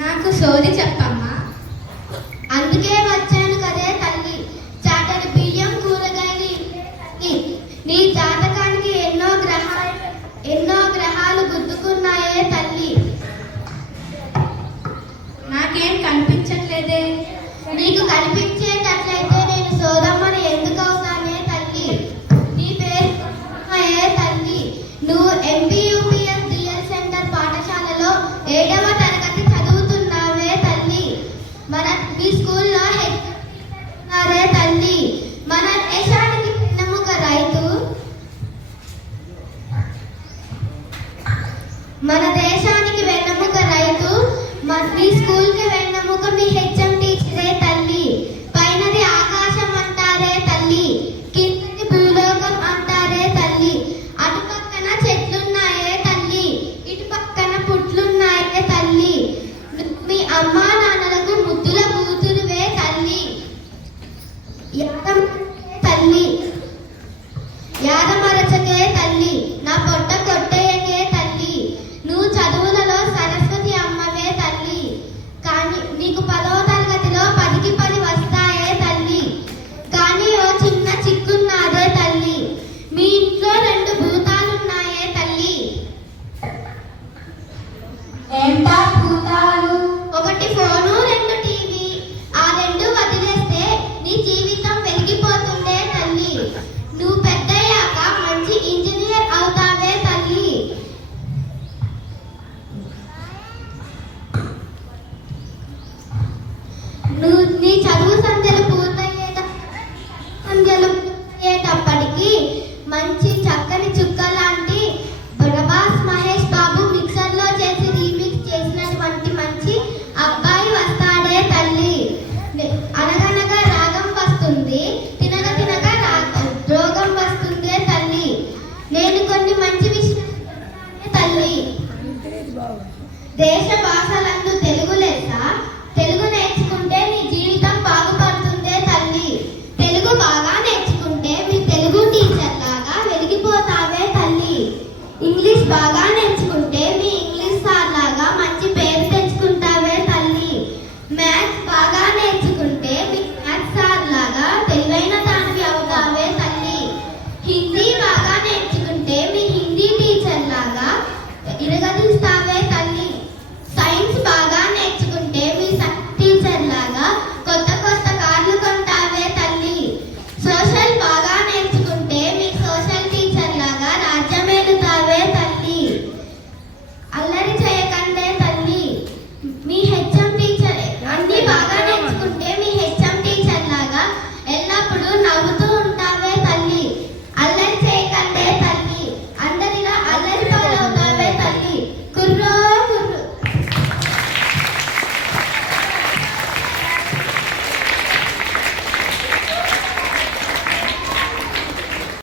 నాకు సోది చెప్పమ్మా. అందుకే వచ్చాను కదే తల్లి. చాటడి బియ్యం కూరగాయలు నీ జాతకానికి ఎన్నో గ్రహాలు గుద్దుకున్నాయే తల్లి. నాకేం కనిపించట్లేదే. నీకు కనిపించేటట్లయితే నేను సోదమ్మని ఎందుకు అవుతానే తల్లి. నీ పేరు ఏ తల్లి. నువ్వు MPUPS DL సెంటర్ పాఠశాలలో 7వ తరగతి చదువుతున్నావే తల్లి. మీ స్కూల్లో హెచ్చారే తల్లి. మన దేశానికి వెన్నెముక రైతు. మన దేశానికి వెన్నెముక రైతు. మీ స్కూల్కి వెన్నెముక మీ హెచ్ఎం టీచరే తల్లి. పైనది ఆకాశం అంటారే తల్లి, కిందది భూలోకం అంటారే తల్లి. అటుపక్కన చెట్లున్నాయే తల్లి, ఇటు పక్కన పుట్లున్నాయే తల్లి. మీ అమ్మా నాన్నలకు ముద్దుల కూతురువే తల్లి. తల్లి యాదమరచకే తల్లి, నా పొట్ట కొట్టేయకే తల్లి. నువ్వు చదువులలో సరస్వతి అమ్మవే తల్లి. కానీ నీకు 10వ తరగతిలో 10కి 10 వస్తాయే తల్లి. కానీ ఓ చిన్న చిక్కున్నాదే తల్లి. మీ ఇంట్లో 2 భూతాలున్నాయే తల్లి. ఏంటా భూతాలు? ఒకటి ఫోను, 2 టీవీ. ఆ 2 వదిలేస్తే నీ జీవితం వెలిగిపోతుందే తల్లి. నువ్వు పెద్దయ్యాక మంచి ఇంజనీర్ అవుతావే తల్లి. నీ చదువు సంధ్యలు పూర్తయ్యేటప్పటికి మంచి చక్కని చుక్క లాంటి ప్రభాస్ మహేష్ బాబు మిక్సర్లో చేసి రీమిక్స్ చేసినటువంటి మంచి అబ్బాయి వస్తాడే తల్లి. అనగనగా రాగం వస్తుంది, తినగ తినగా రోగం వస్తుందే తల్లి. నేను కొన్ని మంచి విషయాలు తల్లి. దేశ భాషల